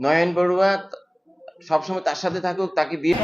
নয়ন বড়ুয়া সবসময় তার সাথে থাকুক তাকে বিয়ে